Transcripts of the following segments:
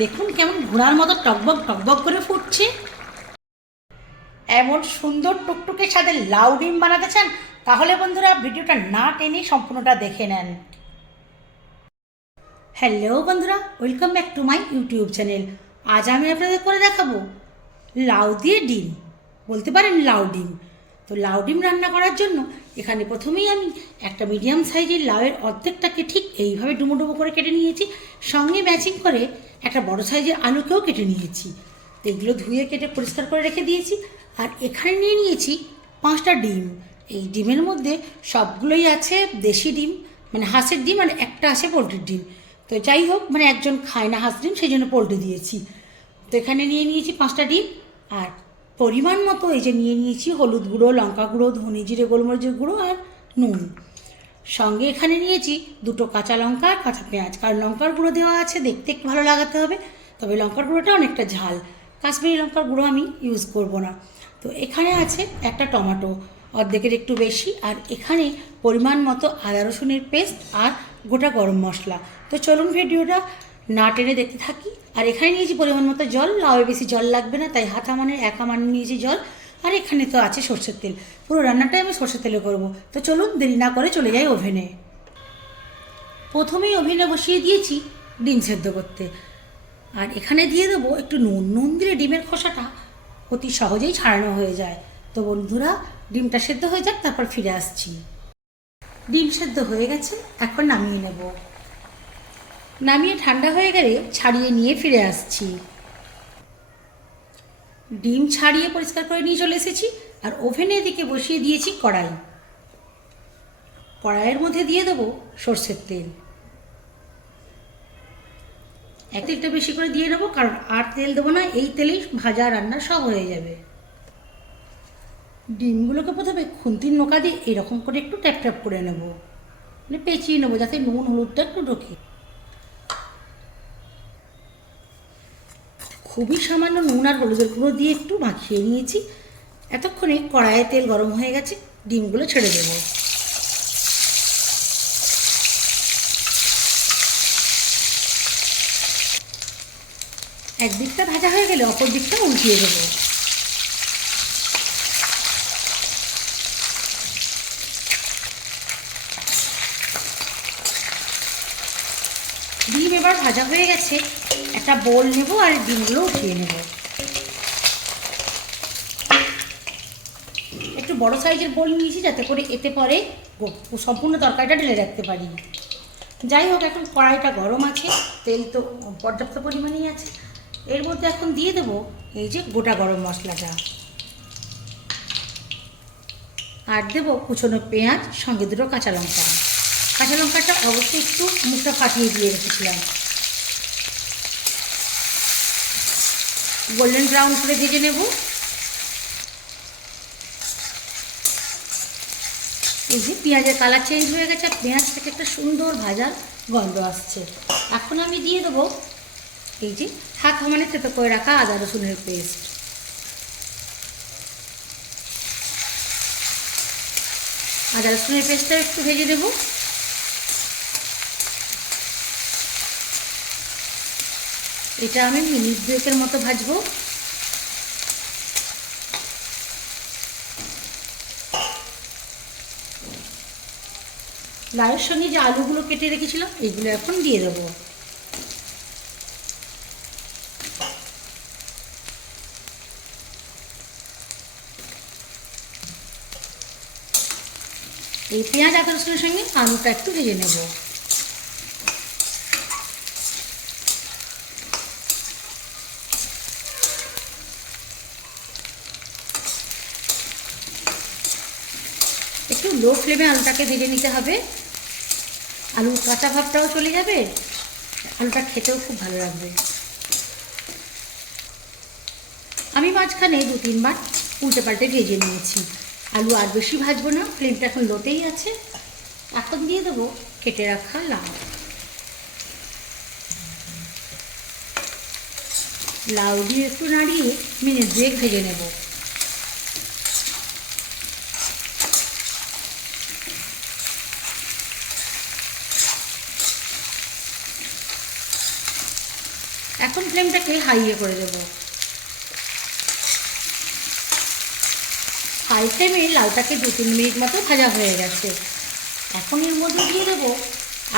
দেখুন কেমন ঘোড়ার মতো টকবক টকবক করে ফুটছে। এমন সুন্দর টুকটুকে স্বাদের লাউ ডিম বানাতে চান তাহলে বন্ধুরা ভিডিওটা না টেনে সম্পূর্ণটা দেখে নেন। হ্যালো বন্ধুরা, welcome back to my YouTube channel. আজ আমি আপনাদের করে দেখাবো লাউ দিয়ে ডিম, বলতে পারেন লাউ ডিম। তো লাউ ডিম রান্না করার জন্য এখানে প্রথমেই আমি একটা মিডিয়াম সাইজের লাউয়ের অর্ধেকটাকে ঠিক এইভাবে ডুমো ডুমো করে কেটে নিয়েছি, সঙ্গে ম্যাচিং করে একটা বড় সাইজের আলুকেও কেটে নিয়েছি। তো এগুলো ধুয়ে কেটে পরিষ্কার করে রেখে দিয়েছি। আর এখানে নিয়ে নিয়েছি 5টা ডিম। এই ডিমের মধ্যে সবগুলোই আছে দেশি ডিম, মানে হাঁসের ডিম, আর একটা আছে পোলট্রির ডিম। তো যাই হোক, মানে একজন খায় না হাঁস ডিম, সেই জন্য পোলট্রি দিয়েছি। তো এখানে নিয়ে নিয়েছি 5টা ডিম। আর পরিমাণ মতো এই যে নিয়ে নিয়েছি হলুদ গুঁড়ো, লঙ্কা গুঁড়ো, ধনে জিরে গোলমরিচের গুঁড়ো আর নুন। সঙ্গে এখানে নিয়েছি 2টো কাঁচা লঙ্কা আর কাঁচা পেঁয়াজ, কারণ লঙ্কার গুঁড়ো দেওয়া আছে, দেখতে একটু ভালো লাগাতে হবে। তবে লঙ্কার গুঁড়োটা অনেকটা ঝাল, কাশ্মীরি লঙ্কার গুঁড়ো আমি ইউজ করব না। তো এখানে আছে একটা টমেটো, অর্ধেকের একটু বেশি। আর এখানে পরিমাণ মতো আদা রসুনের পেস্ট আর গোটা গরম মশলা। তো চলুন ভিডিওটা না টেনে দেখতে থাকি। আর এখানে নিয়েছি পরিমাণ মতো জল, লাউয়ে বেশি জল লাগবে না, তাই হাতা মানের 1 আমান নিয়েছি জল। আর এখানে তো আছে সর্ষের তেল, পুরো রান্নাটাই আমি সর্ষের তেলে করব। তো চলুন দেরি না করে চলে যাই ওভেনে। প্রথমেই ওভেনে বসিয়ে দিয়েছি ডিম সেদ্ধ করতে। আর এখানে দিয়ে দেবো একটু নুন। নুন দিলে ডিমের খোসাটা অতি সহজেই ছাড়ানো হয়ে যায়। তো বন্ধুরা, ডিমটা সেদ্ধ হয়ে যাক, তারপর ফিরে আসছি। ডিম সেদ্ধ হয়ে গেছে, এখন নামিয়ে নেব। নামিয়ে ঠান্ডা হয়ে গেলে ছাড়িয়ে নিয়ে ফিরে আসছি। ডিম ছাড়িয়ে পরিষ্কার করে নিয়ে চলে এসেছি। আর ওভেনের দিকে বসিয়ে দিয়েছি কড়াই। কড়াইয়ের মধ্যে দিয়ে দেবো সর্ষের তেল। এক তেলটা বেশি করে দিয়ে নেবো, কারণ আর তেল দেবো না, এই তেলেই ভাজা রান্না সব হয়ে যাবে। ডিমগুলোকে প্রথমে খুন্তির নোকা দিয়ে এরকম করে একটু ট্যাপ ট্যাপ করে নেবো, মানে পেঁচিয়ে নেবো, যাতে নুন হলুদটা একটু ঢোকে। খুবই সামান্য নুন আর হলুদের গুঁড়ো দিয়ে একটু মাখিয়ে নিয়েছি। এতক্ষণে কড়াইয়ে তেল গরম হয়ে গেছে, ডিমগুলো ছেড়ে দেবো। একদিকটা ভাজা হয়ে গেলে অপর দিকটা উল্টিয়ে দেবো। ডিম এবার ভাজা হয়ে গেছে, একটা বোল নেব আর ডিমগুলো উঠিয়ে নেব। একটু বড় সাইজের বোল নিয়েছি, যাতে করে এতে পরে সম্পূর্ণ তরকারিটা ঢেলে রাখতে পারি। যাই হোক, এখন কড়াইটা গরম আছে, তেল তো পর্যাপ্ত পরিমাণেই আছে। এর মধ্যে এখন দিয়ে দেবো এই যে গোটা গরম মশলাটা, আর দেবো কুচনো পেঁয়াজ, সঙ্গে 2টো কাঁচা লঙ্কা। কাঁচা লঙ্কাটা অবশ্যই একটু মুখটা ফাটিয়ে দিয়ে রেখেছিলাম। গোল্ডেন ব্রাউন করে ভেজে নেব। এই যে পেঁয়াজের কালার চেঞ্জ হয়ে গেছে, আর পেঁয়াজ থেকে একটা সুন্দর ভাজার গন্ধ আসছে। এখন আমি দিয়ে দেবো এই যে হাত সমানে থেতো করে রাখা আদা রসুনের পেস্ট। আদা রসুনের পেস্টটা একটু ভেজে দেবো। এটা আমি মিনিট 2 মতো ভাজবো। লাউয়ের সঙ্গে যে আলুগুলো কেটে রেখেছিলাম, এইগুলো এখন দিয়ে দেবো। এই পেঁয়াজ আদা রসুনের সঙ্গে আলুটা একটু ভেজে নেব। একটু লো ফ্লেমে আলুটাকে ভেজে নিতে হবে। আলুর কাঁচা ভাবটাও চলে যাবে, আলুটা খেতেও খুব ভালো লাগবে। আমি মাঝখানে 2-3 বার উল্টে পাল্টে ভেজে নিয়েছি। আলু আর বেশি ভাজবো না, ফ্লেমটা এখন লোতেই আছে। এখন দিয়ে দেবো কেটে রাখা লাউ। লাউ দিয়ে একটু নাড়িয়ে মিনিট 2 ভেজে নেব। এখন ফ্লেমটাকে হাইয়ে করে দেবো। হাই ফ্লেমে লাউটাকে 2-3 মিনিট মতো ভাজা হয়ে গেছে। এখন এর মধ্যে দিয়ে দেবো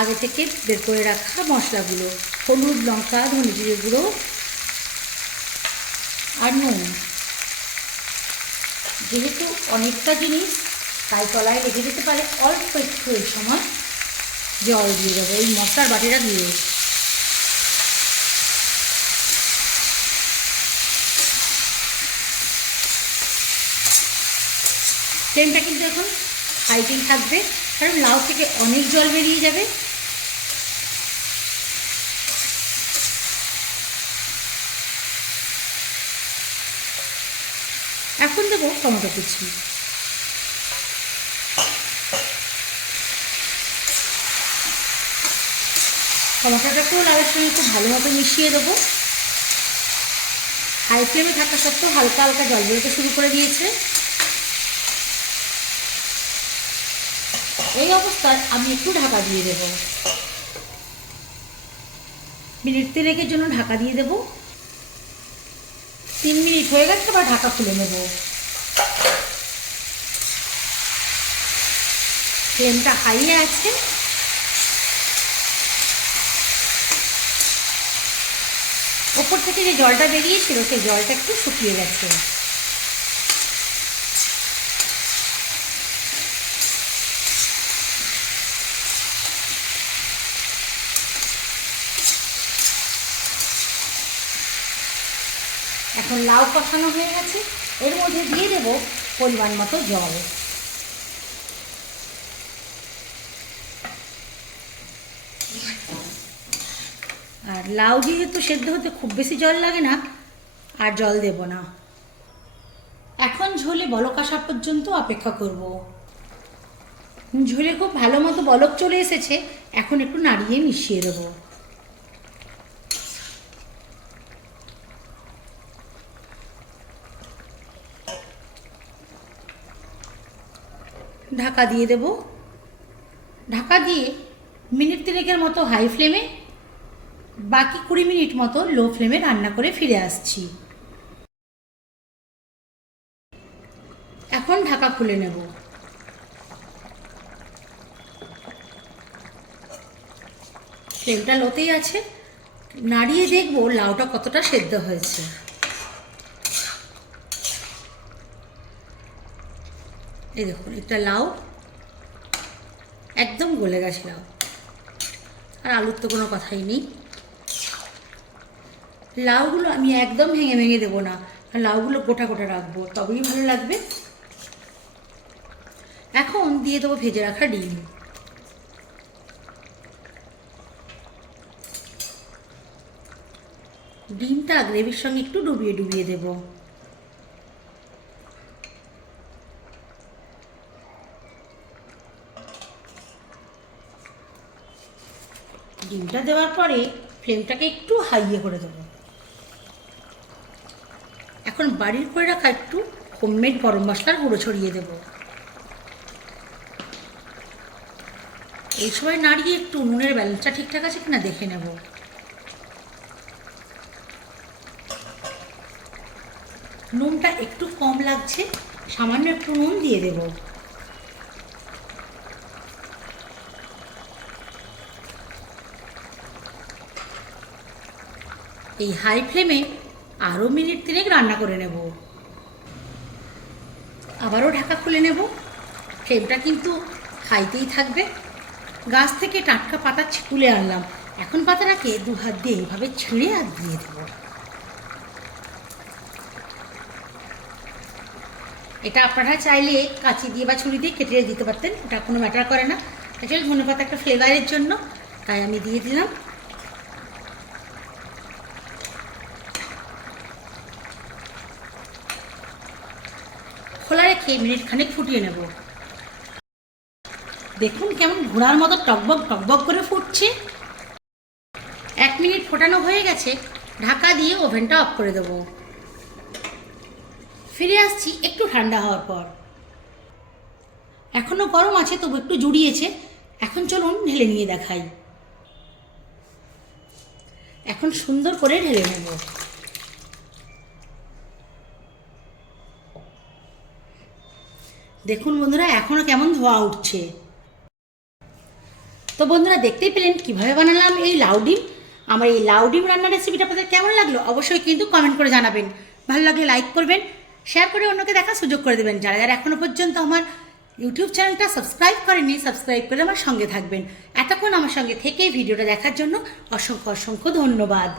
আগে থেকে বের করে রাখা মশলাগুলো, হলুদ, লঙ্কা, ধনে জিরে গুঁড়ো আর নুন। যেহেতু অনেকটা জিনিস তাই তলায় রেখে দিতে পারে, অল্প একটু এই সময় জল দিয়ে দেবো এই মশলার বাটিটা দিয়ে। ফ্লেমটা কিন্তু এখন হাইতেই থাকবে, কারণ লাউ থেকে অনেক জল বেরিয়ে যাবে। এখন দেবো টমেটো কুচি। টমেটোটাকেও লাউয়ের সঙ্গে খুব ভালো মতো মিশিয়ে দেবো। হাই ফ্লেমে থাকা সত্ত্বেও হালকা হালকা জল বেরোতে শুরু করে দিয়েছে। এই অবস্থায় আমি একটু ঢাকা দিয়ে দেব। মিনিট 3-এর জন্য ঢাকা দিয়ে দেব। 3 মিনিট হয়ে গেছে, আবার ঢাকা খুলে নেব। ফ্লেমটা হাইয়ে আছে। ওপর থেকে যে জলটা বেরিয়েছিল সেই জলটা একটু শুকিয়ে গেছে। এখন লাউ কষানো হয়ে গেছে, এর মধ্যে দিয়ে দেব পরিমাণ মতো জল। আর লাউ যেহেতু সেদ্ধ হতে খুব বেশি জল লাগে না, আর জল দেব না। এখন ঝোলে বলক আসা পর্যন্ত অপেক্ষা করব। ঝোলে খুব ভালো মতো বলক চলে এসেছে, এখন একটু নাড়িয়ে মিশিয়ে দেবো। ঢাকা দিয়ে দেব। ঢাকা দিয়ে মিনিট 3-এর মতো হাই ফ্লেমে, বাকি 20 মিনিট মতো লো ফ্লেমে রান্না করে ফিরে আসছি। এখন ঢাকা খুলে নেব। ফ্লেমটা লোতেই আছে, নাড়িয়ে দেখব লাউটা কতটা সেদ্ধ হয়েছে। এই দেখুন, একটা লাউ একদম গলে গেছে। লাউ আর আলুর তো কোনো কথাই নেই। লাউগুলো আমি একদম ভেঙে ভেঙে দেবো না, লাউগুলো গোটা গোটা রাখবো, তবেই ভালো লাগবে। এখন দিয়ে দেবো ভেজে রাখা ডিম। ডিমটা গ্রেভির সঙ্গে একটু ডুবিয়ে ডুবিয়ে দেবো। ডিমটা দেওয়ার পরে ফ্লেমটাকে একটু হাইয়ে করে দেবো। এখন বাড়ির করে রাখা একটু হোমমেড গরম মশলার গুঁড়ো ছড়িয়ে দেব। এই সময় নাড়িয়ে একটু নুনের ব্যালেন্সটা ঠিকঠাক আছে কিনা দেখে নেব। নুনটা একটু কম লাগছে, সামান্য একটু নুন দিয়ে দেব। এই হাই ফ্লেমে আরও মিনিট 3 রান্না করে নেব। আবারও ঢাকা খুলে নেব। ফ্লেমটা কিন্তু হাইতেই থাকবে। গাছ থেকে টাটকা পাতা তুলে আনলাম, এখন পাতাটাকে 2 হাত দিয়ে এইভাবে ছিঁড়ে আর দিয়ে দেব। এটা আপনারা চাইলে কাঁচি দিয়ে বা ছুরি দিয়ে কেটে দিতে পারতেন, এটা কোনো ম্যাটার করে না। অ্যাকচুয়ালি ধনেপাতা একটা ফ্লেভারের জন্য তাই আমি দিয়ে দিলাম। খোলা রেখে মিনিট খানেক ফুটিয়ে নেব। দেখুন কেমন ঘোড়ার মতো টকবক টকবক করে ফুটছে। 1 মিনিট ফোটানো হয়ে গেছে, ঢাকা দিয়ে ওভেনটা অফ করে দেব। ফিরে আসছি একটু ঠান্ডা হওয়ার পর। এখনও গরম আছে, তবু একটু জুড়িয়েছে। এখন চলুন ঢেলে নিয়ে দেখাই। এখন সুন্দর করে ঢেলে নেব। দেখুন বন্ধুরা, এখনও কেমন ধোঁয়া উঠছে। তো বন্ধুরা, দেখতেই পেলেন কীভাবে বানালাম এই লাউ ডিম। আমার এই লাউ ডিম রান্নার রেসিপিটা আপনাদের কেমন লাগলো অবশ্যই কিন্তু কমেন্ট করে জানাবেন। ভালো লাগলে লাইক করবেন, শেয়ার করে অন্যকে দেখার সুযোগ করে দেবেন। যারা যারা এখনও পর্যন্ত আমার ইউটিউব চ্যানেলটা সাবস্ক্রাইব করেননি, সাবস্ক্রাইব করে আমার সঙ্গে থাকবেন। এতক্ষণ আমার সঙ্গে থেকে ভিডিওটা দেখার জন্য অসংখ্য অসংখ্য ধন্যবাদ।